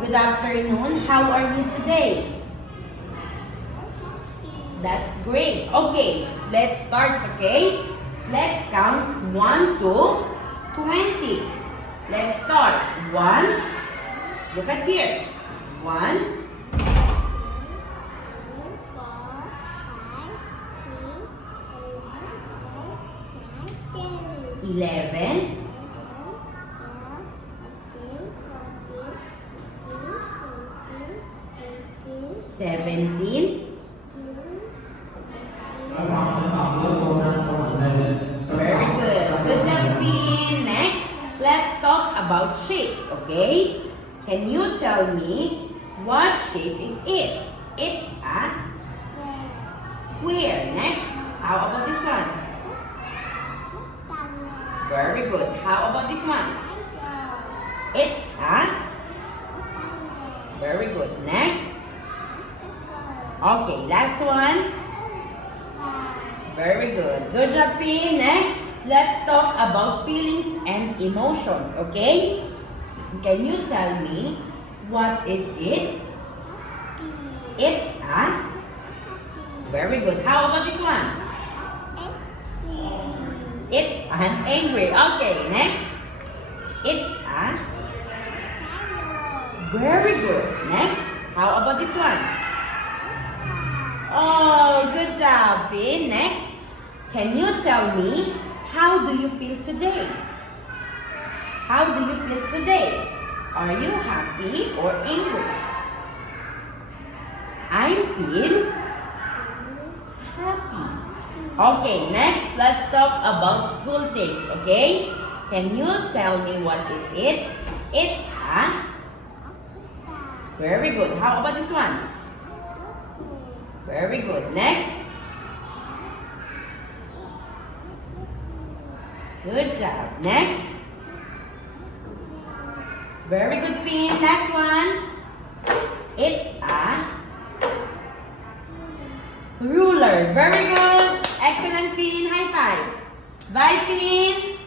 Good afternoon. How are you today? That's great. Okay, let's start, okay? Let's count 1 to 20. Let's start. 1. Look at here. 1. 11. 17. Very good. Good job, Pin. Next, let's talk about shapes, okay? Can you tell me what shape is it? It's a square. Next, how about this one? Very good. How about this one? It's a very good. Next. Okay, last one. Very good. Good job, P. Next, let's talk about feelings and emotions, okay? Can you tell me what is it? It's a very good. How about this one? It's an angry. Okay, next. It's a very good. Next, how about this one? Oh, good job, Pin. Next, can you tell me how do you feel today? How do you feel today? Are you happy or angry? I feel happy. Okay, next, let's talk about school things, okay? Can you tell me what is it? It's a very good. How about this one? Very good. Next. Good job. Next. Very good, Pin. Last one. It's a ruler. Very good. Excellent, Pin. High five. Bye, Pin.